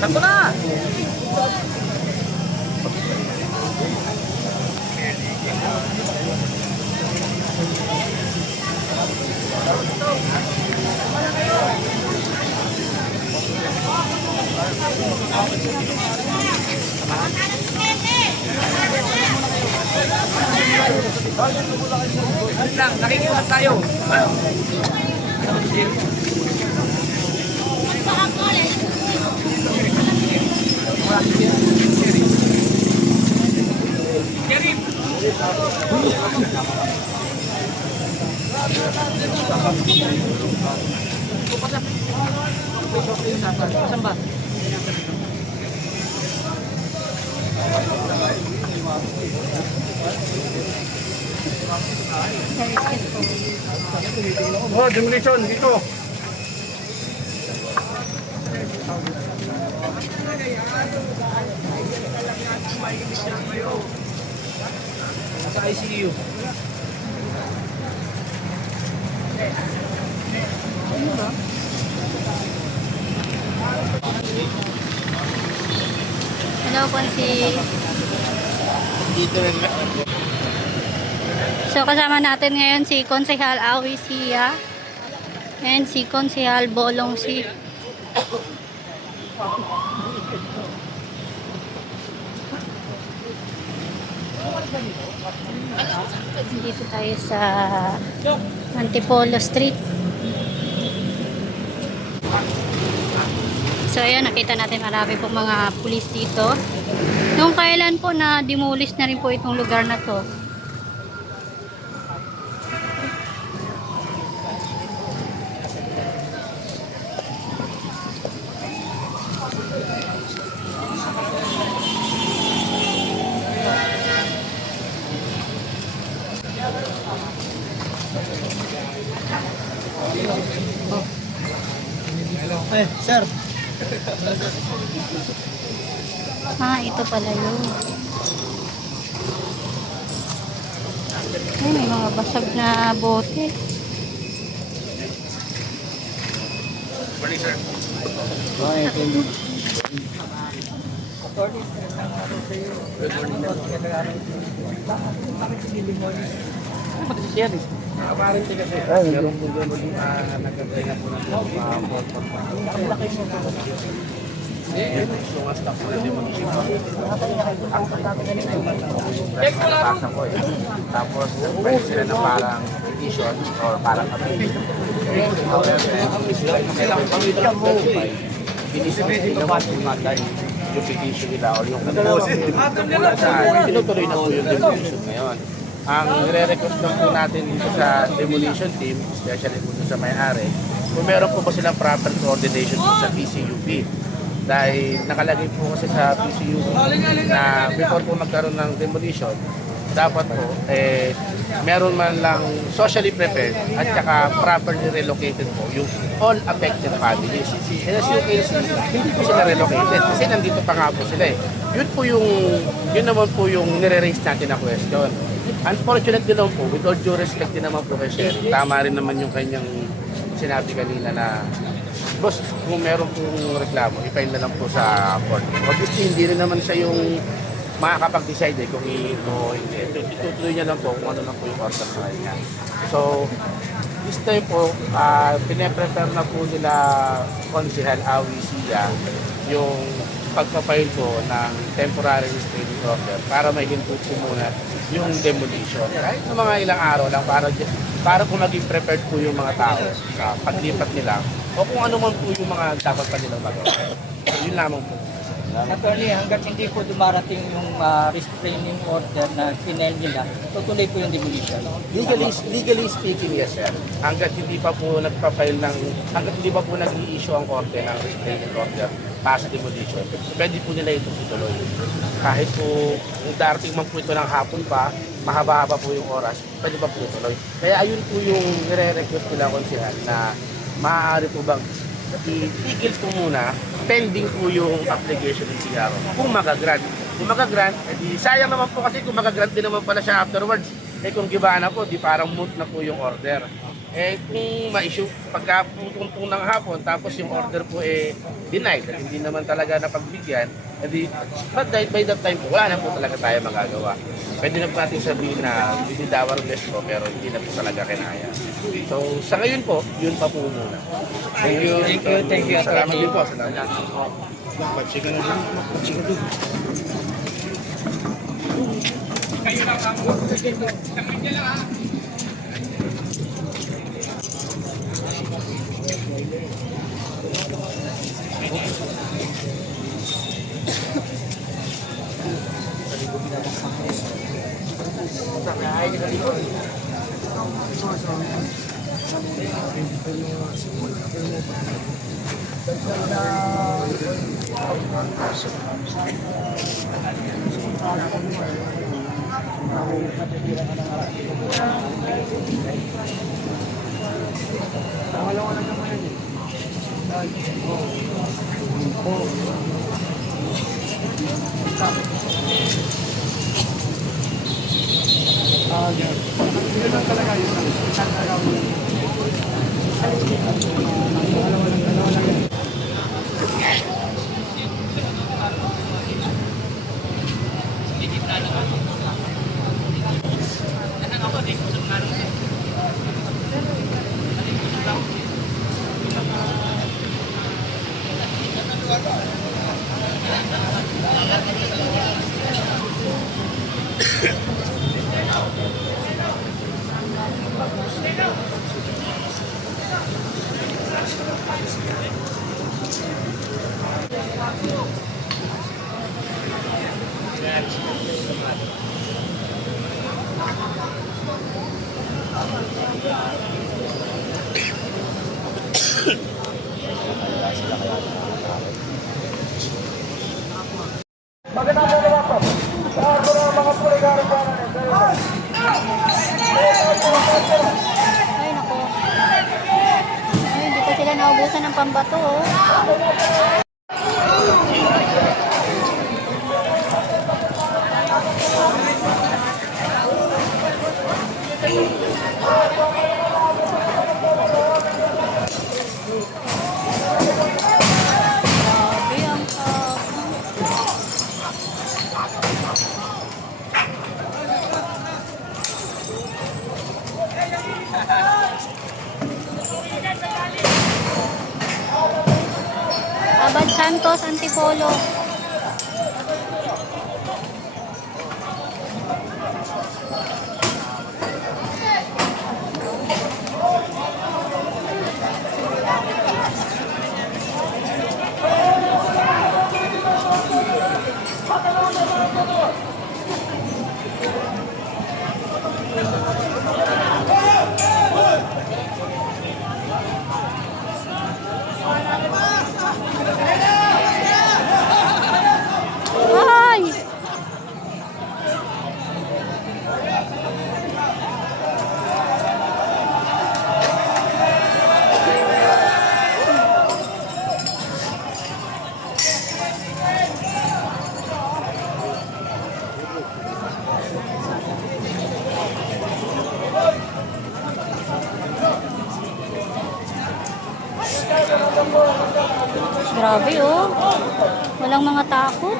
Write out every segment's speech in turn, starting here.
Takbo na! Lang, nakikiusap tayo. Saan ba? Oh, demolition dito. Sa ICU. Hello po si... Dito rin. So kasama natin ngayon si Konsehal Awi Sia and si Konsehal Bolong Si. Dito tayo sa Antipolo Street. So ayan, nakita natin marami pong mga pulis dito. Nung kailan po na demolish na rin po itong lugar na to. Eh, sir. Ito pala yun. Ay, may mga basag na bote. Morning, sir. Yan eh. Aparente kasi. Meron po doon nagkatay po na mga staff po na demolition. Tapos, pwede sila na parang petition or parang application. Binisipin nila matay yung petition nila or yung tinutuloy na po yung demolition ngayon. Ang nire-request lang po natin dito sa demolition team, especially po sa may-ari, kung meron po ba silang proper coordination po sa PCUP. Dahil nakalagay po kasi sa PCUP na before po magkaroon ng demolition, dapat po meron man lang socially prepared at saka properly relocated po yung all affected families. And as you can see, hindi po sila relocated kasi nandito pa nga po sila eh. Yun naman po yung nire-raise natin na question. Unfortunately lang po, with all due respect din naman po kay Sherry, tama rin naman yung kanyang sinabi kanina na boss, kung meron pong reklamo, i-file na lang po sa court. Obviously, hindi rin naman siya yung makakapag-decide kung ito o hindi. Itutuloy niya lang po kung ano lang po yung order sa kanya. So, this time po, pinaprepare na po nila Konsehal Awi Sia yung pagpapile po ng temporary restraining order para mahihinto po muna yung demolition. Kahit na mga ilang araw lang para po maging prepared po yung mga tao sa paglipat nila o kung ano man po yung mga dapat pa nilang magawa. Yun lamang po. Attorney, hanggat hindi po dumarating yung restraining order na final nila, tutuloy po yung demolition. Legally speaking, yes sir. Hanggat hindi pa po hanggat hindi pa po nag-i-issue ang korte ng restraining order past demolition, pwede po nila ito ituloy. Kahit po kung darating man po ito ng hapon pa, mahaba-haba po yung oras, pwede pa po ituloy. Kaya ayun po yung nire-request nila Konsehal na maaari po bang itigil po muna pending po yung application ng CRO kung magagrant. Kung magagrant, edi sayang naman po kasi kung magagrant din naman pala siya afterwards. Eh kung gibaan na po, di parang moot na po yung order. Eh kung ma-issue, pagka putong ng hapon, tapos yung order po denied, at hindi naman talaga napagbigyan, edi, but by that time po, wala na po talaga tayo magagawa. Pwede na po natin sabihin na within our best po, pero hindi na po talaga kinaya. So sa ngayon po, yun pa po muna. Thank you. Salamat din po. Salamat. Ay, nako. Ay, hindi pa sila naubusan ng pambato, oh. Grabe, ang Abad Santos, Antipolo. Ay! Grabe, oh. Walang mga takot.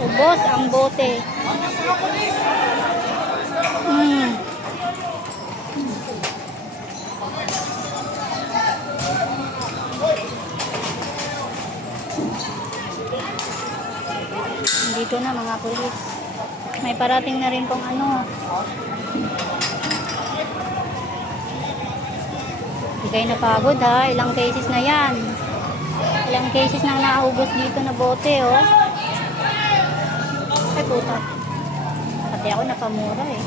Ubos ang bote. Dito na mga pulis. May parating na rin pong ano. Hindi kayo napagod ha. Ilang cases na yan. Ilang cases na naubos dito na bote, oh. Ay puta. Pati ako napamura eh.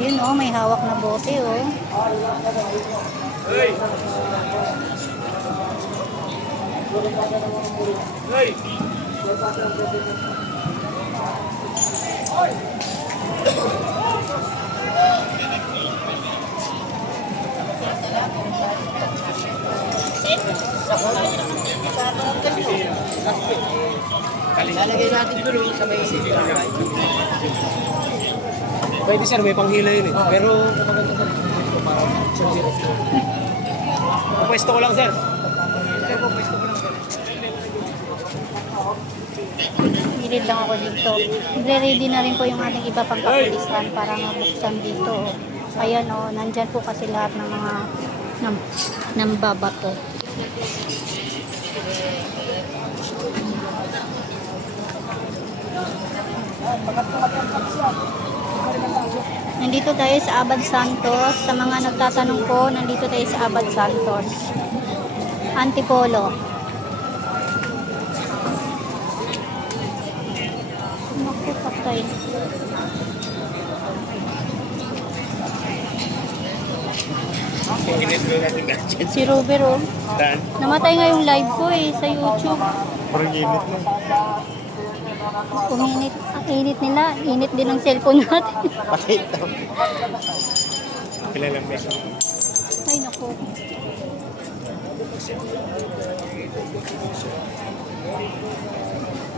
Yun, oh, may hawak na bote, oh. Lalagay natin doon sa may Pwede sir, may panghila yun eh. Pero maganda sir. Pwesto ko lang sir. Gilid lang ako dito. Ready na rin po yung ating iba pang kapulisan para mabuksan dito. Ayan o, nandyan po kasi lahat ng mga ng babato. Nandito tayo sa Abad Santos. Sa mga nagtatanong po, nandito tayo sa Abad Santos. Antipolo. Naku, patay. Si Robert, oh. Namatay nga yung live ko eh, sa YouTube. Parang init na. Kung init, ang init nila, init din ang cellphone natin. Patay ito. Kilalang may Ay, naku.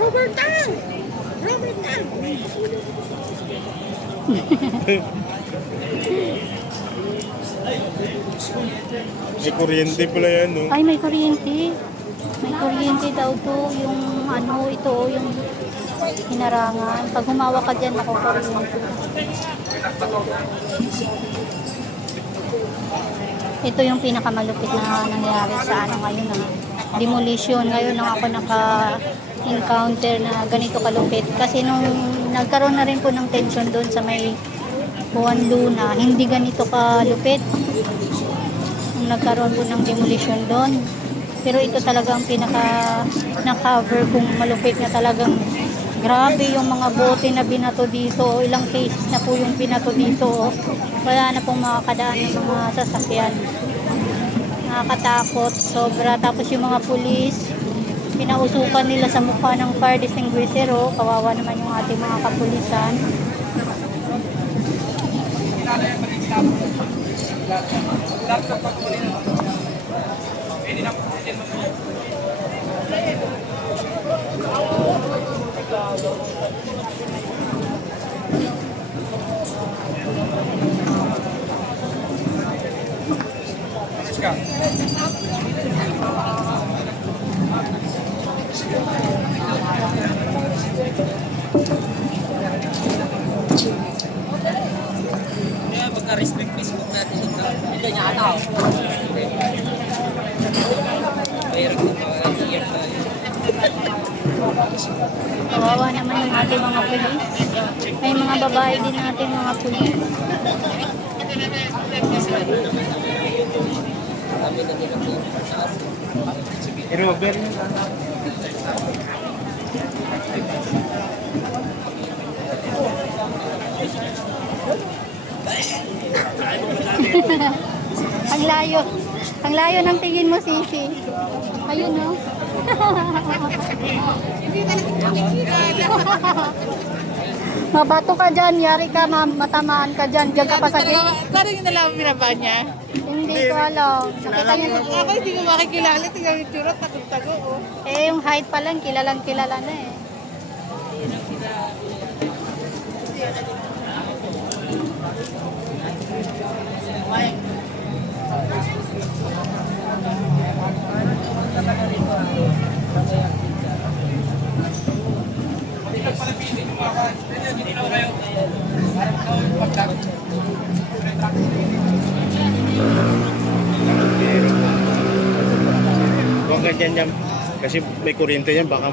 Robert Tan! Robert Tan! May kuryente pala yan, no? Ay, may kuryente. May kuryente daw to. Yung ano, ito, yung hinarangan. Pag humawa ka dyan, nakukuryente. Ito yung pinakamalupit na nangyari sa ano ngayon, demolition. Ngayon lang ako naka-encounter na ganito kalupit. Kasi nung nagkaroon na rin po ng tension doon sa may Juan Luna, hindi ganito kalupit. Nung nagkaroon po ng demolition doon. Pero ito talaga ang na-cover kung malupit na talagang grabe yung mga bote na binato dito. Ilang cases na po yung binato dito. Wala na pong makakadaan ng mga sasakyan. Nakakatakot, sobra. Tapos yung mga pulis, pinausukan nila sa mukha ng fire extinguisher. Oh. Kawawa naman yung ating mga kapulisan. Kaya magka-respect Facebook natin ito. Ito niya ata. Mayroon ng mga iyak tayo. Kawawa naman yung ating mga pulis. May mga babae din natin mga pulis. Robert. Ang layo. Ang layo ng tingin mo, Sisi. Ayun, no? Mabato ka dyan, yari ka, matamaan ka dyan, diyan ka pasakit. Paano yung nalaman binaba niya? Hindi ko alam. Nakita niya sa... Ako hindi ko makikilala. Tingnan yung tsura, tagog-tago. Oh. Eh, yung height pa lang, kilalang kilala na eh. Huwag ganyan yan. Kasi may kuryente yan, baka